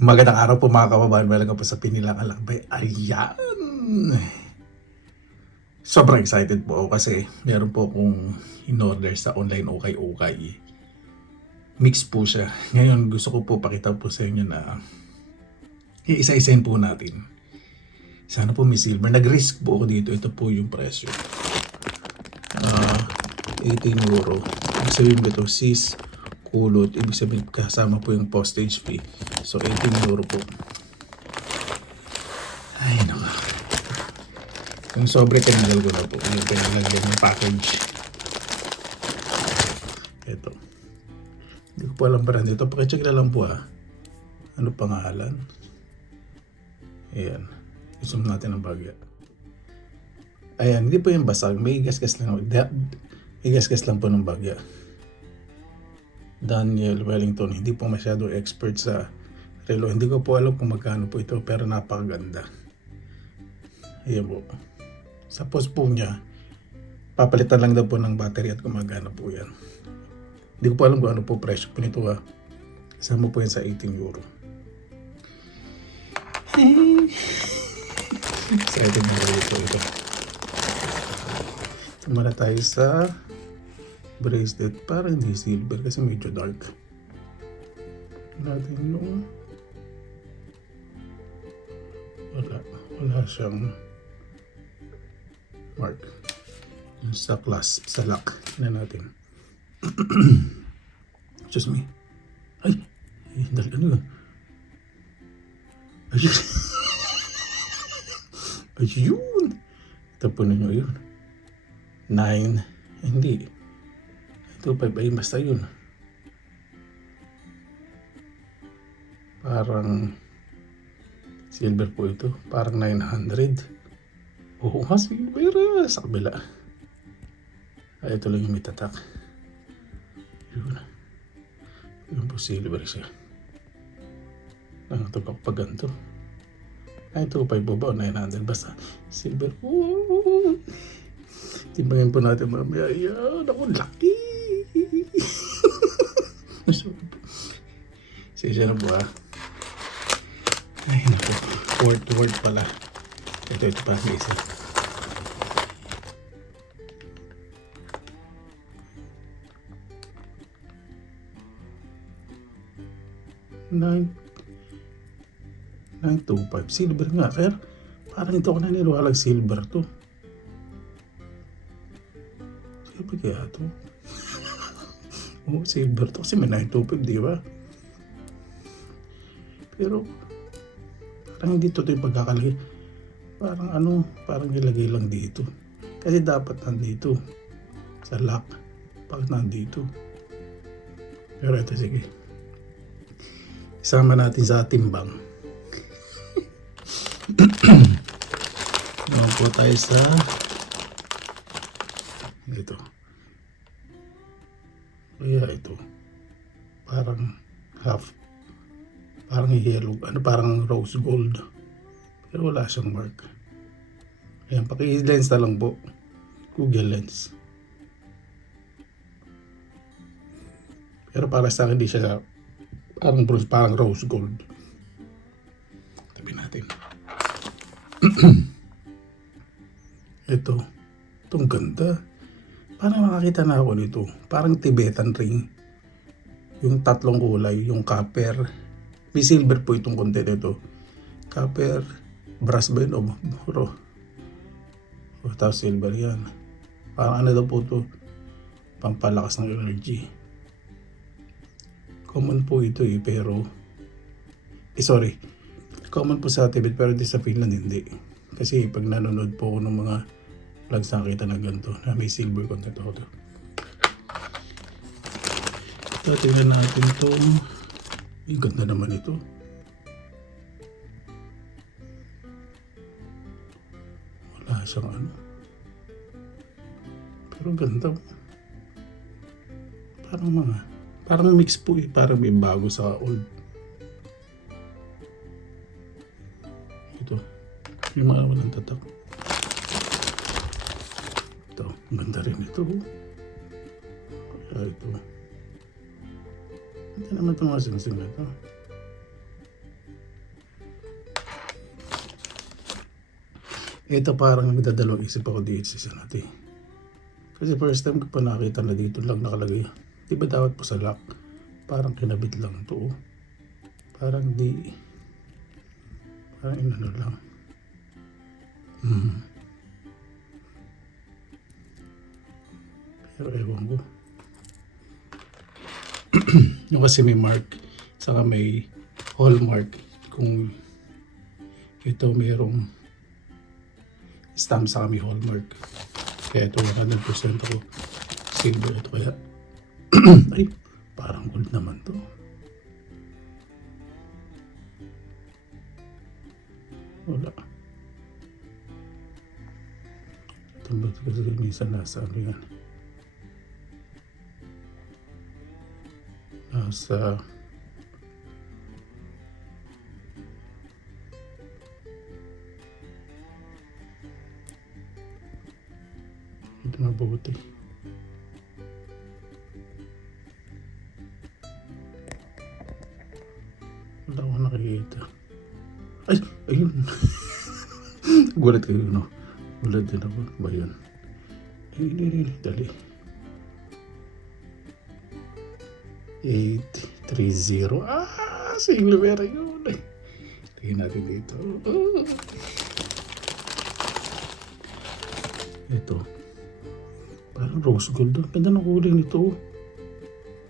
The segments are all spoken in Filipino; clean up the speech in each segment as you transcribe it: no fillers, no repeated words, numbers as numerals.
Magandang araw po mga kababayan. Welcome po sa Pinilang Alakbay. Ayan! Sobrang excited po ako kasi meron po akong in-order sa online ukay-ukay. Mix po siya. Ngayon gusto ko po pakita po sa inyo na iisa-isahin po natin. Sana po may silver. Nag-risk po ako dito. Ito po yung presyo. 18 euro. Ibig sabihin ba ito? Sis, kulot. Ibig sabihin kasama po yung postage fee. So 18 euro po. Ay, naku. Yung sobre tinanggal ko na po. Yung pinalagyan yung package. Ito. Hindi ko po alam brand ito. Pakicheck na lang po Ano pangalan? Ayan. Isum natin ang bagya. Ayan. Hindi po yung basag. May gasgas lang. May gasgas lang po ng bagya. Daniel Wellington. Hindi po masyado expert sa relo. Hindi ko po alam kung magkano po ito. Pero napakaganda. Ayan po. Sa post po niya, papalitan lang daw po ng battery at gumagana po yan. Hindi ko po alam kung ano po presyo po nito Kasama po yan sa 18 euro. Excited na ito. Tumala tayo sa bracelet. Parang hindi silver kasi medyo dark. Natin yung wala siyang mark. Yung sa clasp, sa lock na natin. Excuse me. Ay, ano yun? Ayun. Ayun. Tapunan nyo yun. 9. Hindi. Ito 5 ay basta yun. Parang silver po ito. Parang 900. Oo nga, silver sa kabila. Ay, ito lang yung may tatak. Yun. Yun po silver siya. Nangatog ako pag ganito. Ay, ito 5 ba o 900. Basta silver. Timbangin po natin mamaya. Ayan, ako laki. Sige na po Ay, naku. Word to word pala. Ito pa, may isa. Nine 925 silver nga. Kaya parang ito ako naniniwalag silver to. Silver kaya to? Oo, silver to kasi may 925, di ba? Pero parang dito yung pagkakalagay. Parang ilagay lang dito. Kasi dapat nandito sa lock. Bakit nandito? Pero ito, sige. Isama natin sa timbang. Naman po tayo sa ito. Kaya ito. Parang half. Parang yellow. Parang rose gold. Pero wala siyang mark. Ayan, paki-lens na lang po. Google Lens. Pero para sa akin, hindi siya parang rose gold. Tabi natin. Itong ganda. Parang makakita na ako nito. Parang Tibetan ring. Yung tatlong kulay. Yung copper. May silver po itong content ito. Copper, brass ba yun o tapos silver yan. Parang ano daw po ito, pampalakas ng energy. Common po ito pero sorry, common po sa Tibet pero di sa Finland hindi. Kasi pag nanonood po ako ng mga vlogs nakita na ganito na may silver content ako to. Ito, tingnan natin ito. Ang ganda naman ito. Wala siyang pero ganda. Parang mix po parang may bago sa old. Ito. Yung mga walang tatak. Ito. Ang ganda rin ito. Kaya ito. Hindi naman ito mga singsing na ito. Ito parang nagdadalawang isip ako dito sa isa natin. Kasi first time ko pa nakita na dito lang nakalagay. Di ba dapat po sa lock? Parang kinabit lang to. Parang di. Parang inano lang. Pero ewan ko. Yung kasi may mark. Saka may hallmark. Kung ito mayroong stamp sa may hallmark. Kaya ito 100% ako silver ito. Kaya ay parang gold naman to. Wala. Ito ba kasi minsan nasa ano yan? Nasa ito mabuti. Wala ko nakikita. Ay! Ayun! Gulat kayo, no? Gulat din ako. Ba yun? Ayun. Dali. 830. Silver yun. Tingnan natin dito. Ito. Parang rose gold. Ganda ng kulay nito.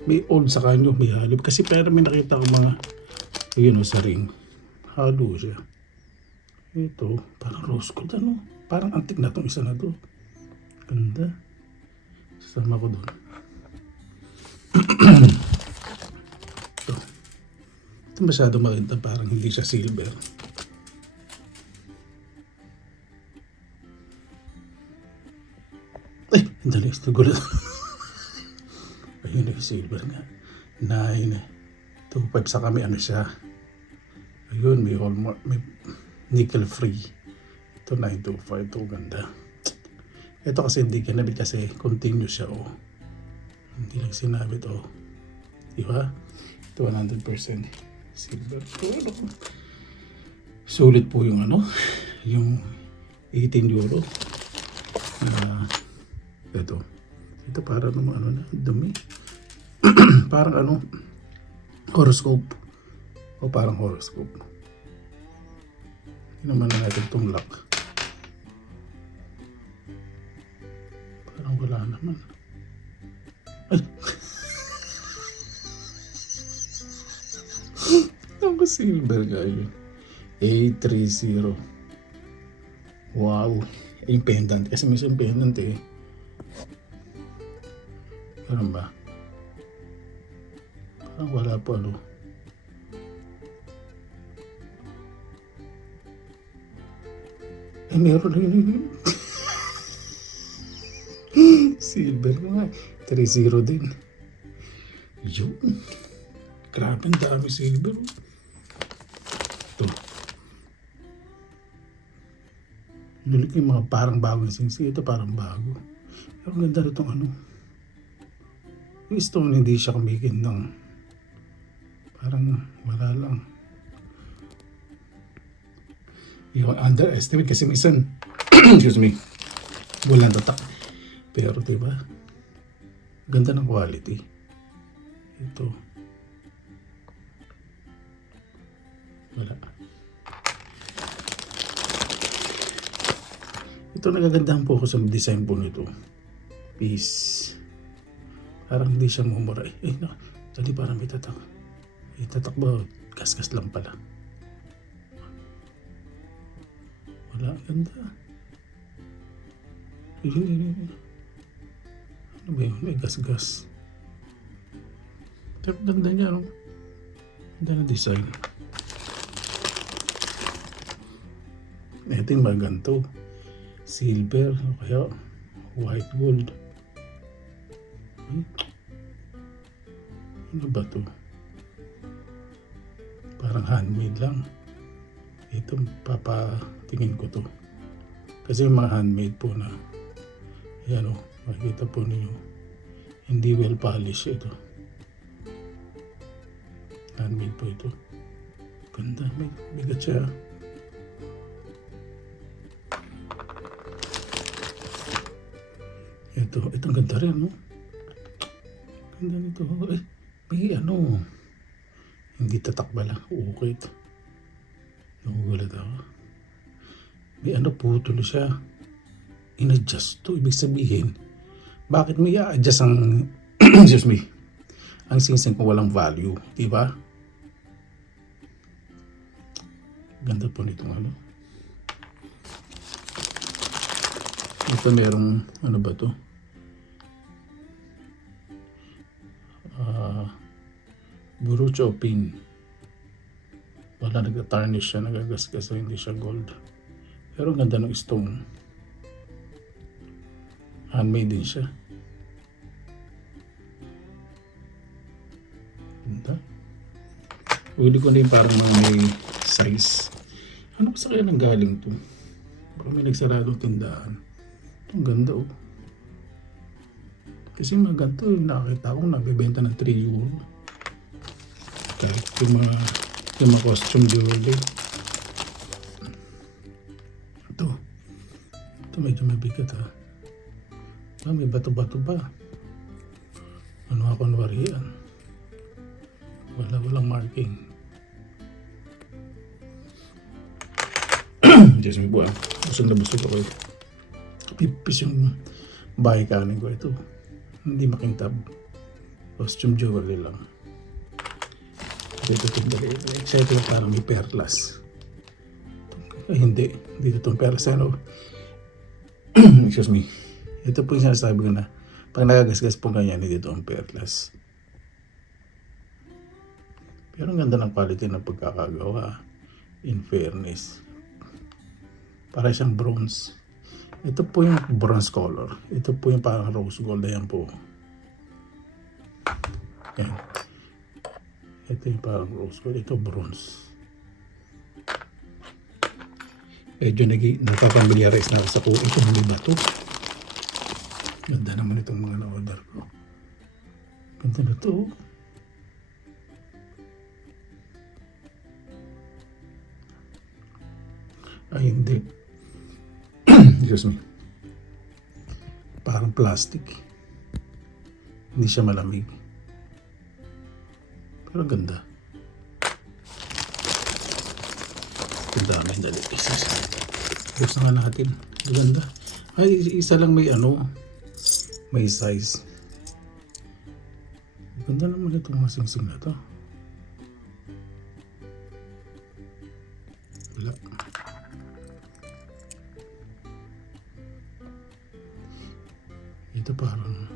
May old sa kanyo, may halip. Kasi pero may nakita ko mga, ayun o, sa ring. Halo siya. Ito, parang rose gold, ano? Parang antik na tong isa na to. Ganda. Sasama ko doon. Ito masyado maganda, parang hindi siya silver. Ay, dali, nagulat. Ayun, silver nga. 925 sa kami, ano siya. Ayun, may hallmark, may nickel free. Ito 925, ito ganda. Ito kasi hindi kinabit kasi continuous siya, oh. Hindi lang sinabit, oh. Diba? Ito 100% silver. Ito, sulit po yung ano, yung 18 euro. Ito para naman ano na, dumi. Parang ano, horoscope. O parang horoscope. Hindi naman na natin itong lock. Parang wala naman. Ay! Ako silver guys. 830. Wow. Yung pendant. Kasi may isang pendant eh. Parang ba? Parang wala po ano. Eh meron lang yun. Silver nga. 3-0 din. Yun. Grabe ang dami silver. Ito. Nulit yung mga parang bagong singsi. Ito parang bago. Pero ang ganda rin itong ano. Yung stone hindi siya kumigin ng parang wala lang. Yung underestimate kasi minsan excuse me walang tatak. Pero diba ganda ng quality. Ito wala. Ito nagagandahan po ako sa design po nito. Peace. Parang hindi siya mumura. No. Dali parang may tatak. May tatak ba? Kaskas lang pala. Wala. Ganda. Yun. Ano ba yun? May gas-gas. Pero ganda niya. No? Ganda na design. Ito yung maganto. Silver. O kaya white gold. Ano ba to? Parang handmade lang. Ito, papatingin ko to. Kasi yung mga handmade po na yan o, makikita po ninyo hindi well polished ito. Handmade po ito. Ganda, may bigat siya. Ito ang ganda rin, no? Ganda nito. Ay, may ano. Hindi tatak pala. Okay ito. Nagugulat ako. May ano, putol siya. In-adjust to. Ibig sabihin, bakit may i-adjust ang excuse me, ang singsing kung walang value, di ba? Ganda po nitong ano. Ito merong ano ba to? Burucho pin. Wala, nag-tarnish siya, nagagasgas, so hindi siya gold. Pero ang ganda ng stone. Handmade din siya. Ganda. Uli ko na yung parang mga may size. Ano ba sa kaya nang galing to? Baka may nagsaradong tindahan. Ang ganda oh. Kasi mga ganito nakakita ko nabibenta ng 3 euro. Kahit yung mga costume jewelry. Ito medyo mabigat ha. May bato-bato ba? Ano ako kunwari yan? Walang marking. Diyos may buwan. Busog na busog ako ito. Pipis yung bahay kanin ko ito. Hindi makintab. Costume jewelry lang. Dito dali. Excited ko parang may perlas. Ay hindi. Dito itong perlas. Ano? Excuse me. Ito po yung sinasabi ko na pag nagagasgas po ganyan, dito ang perlas. Pero ang ganda ng quality ng pagkakagawa. In fairness. Para siyang bronze. Ito po yung bronze color. Ito po yung parang rose gold. Ayan po. Ayan. Ito yung parang rose gold. Ito bronze. Medyo napapamilyarize na ako sa kuha. Ito may bato. Ganda naman itong mga na-order ko. Ganda na ito. Ay hindi. Excuse me. Parang plastic. Hindi siya malamig. Pero ganda. Ganda namin dali. Gusto nga natin. Ganda. Ay, isa lang may ano. May size. Ganda naman itong mga singsing na ito. Wala. Ito parang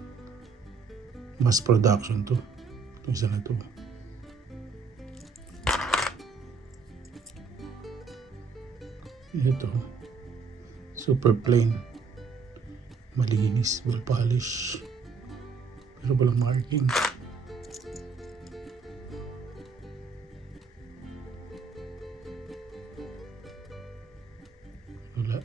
mass production to. Ito isa na to. Ito. Super plain. Malinis. Well polish. Pero walang marking. Wala.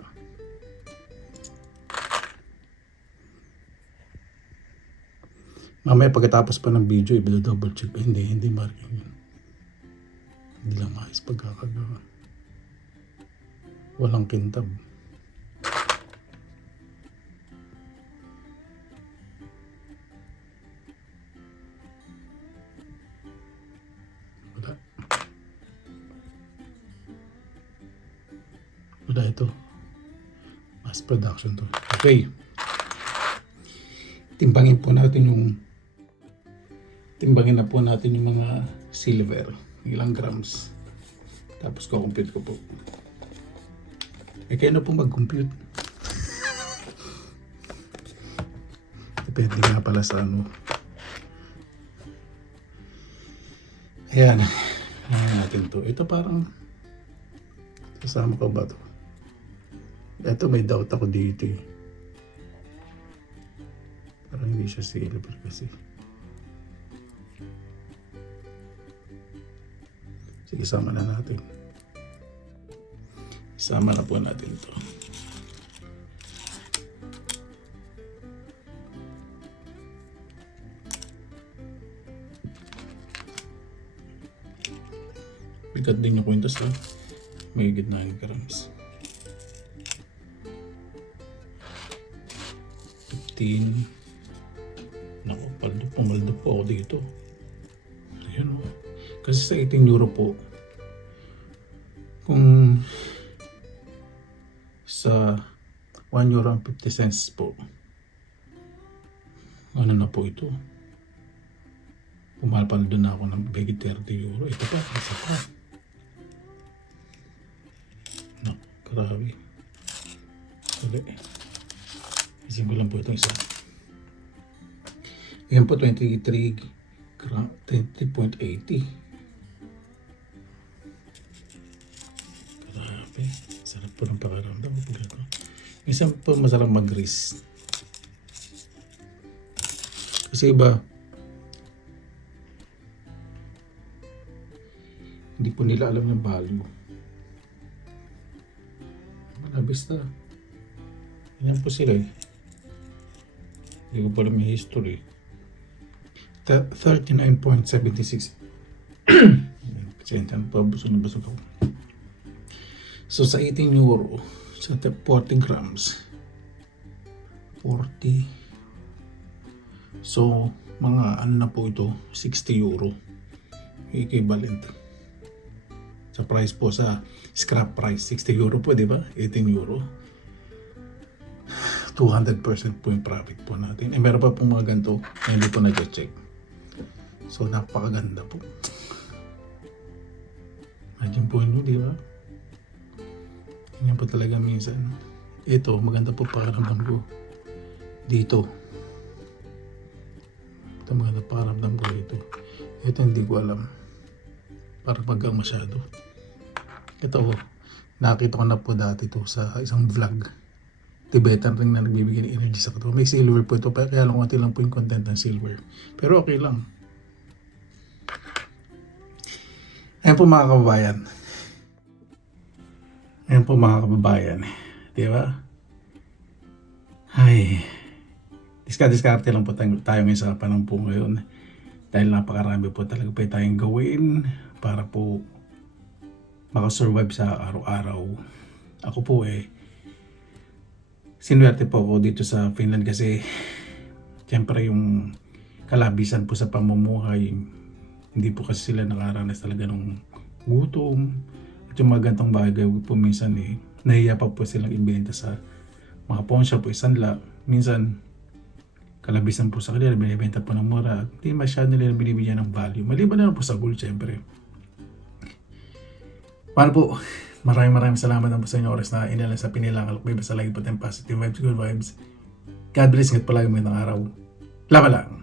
Mamaya pagkatapos pa ng video, i-double check. Hindi marking yun. Hindi lang maayos pagkakagawa. Walang kintab. Wala ito. Mass production to. Okay. Timbangin na po natin yung mga silver. Ilang grams. Tapos ko-compute ko po. Kayo na po mag-compute. Depende nga pala sa ano. Ayan. Ayan natin to. Ito parang kasama ko ba to? Ito may doubt ako dito eh. Parang hindi siya silver kasi. Sige, sama na natin. Sama na po natin ito. Bigat din yung kwintas ha. May higit 9 grams. 15 18. Naku, pumaldo po ako dito. Ayun o. Kasi sa 18 euro po, kung sa 1 euro and 50 cents po, ano na po ito? Pumapaldo na ako ng bigit 30 euro. Ito pa, isa pa. No, grabe. Uli. Isin ko lang po itong isa. Yan po, 20.80. Grabe. Sarap po ng pakaramdam. Minsan po masarap mag-grease. Kasi iba, hindi po nila alam yung value. Malabis na. Yan po sila eh. Hindi ko pa alam yung history. 39.76. Pasensya pa, busog na busog ako. So sa 18 euro, sa 40 grams, 40. So mga ano na po ito, 60 euro. Equivalent. Sa price po, sa scrap price, 60 euro po, di ba? 18 euro. 200% po yung profit po natin. Meron pa pong mga ganito na hindi po nag-check. So, napakaganda po. Imagine po nyo, di ba? Ganyan po talaga minsan. Ito, maganda po pakiramdam ko. Dito. Ito, maganda pakiramdam ko dito. Ito, hindi ko alam. Para paggang masyado. Ito, nakita ko na po dati ito sa isang vlog. Tibetan ring na nagbibigay ng energy sa katawan. May silver po ito, kaya lang konti lang po yung content ng silver. Pero okay lang. Ayan po mga kababayan. Ayan po mga kababayan. Di ba? Ay. Diskarte lang po tayo ngayon sa panahon po ngayon. Dahil napakarami po talaga pa tayong gawin para po makasurvive sa araw-araw. Ako po sinuwerte po ako dito sa Finland kasi siyempre yung kalabisan po sa pamumuhay, hindi po kasi sila nakaranas talaga ng gutom at yung mga gantong bagay po minsan nahiya pa po silang ibenta sa mga pawn shop o sanla. Minsan kalabisan po sa kanila, binibenta po ng mura at hindi masyado nila binibigyan ng value. Maliban na po sa gold, siyempre. Paano po? Maraming salamat po sa inyo oras na inalan sa pinilang alukbay. Basta lagi po tayong positive vibes, good vibes. God bless. Ingat palagi, magandang araw. Laban lang!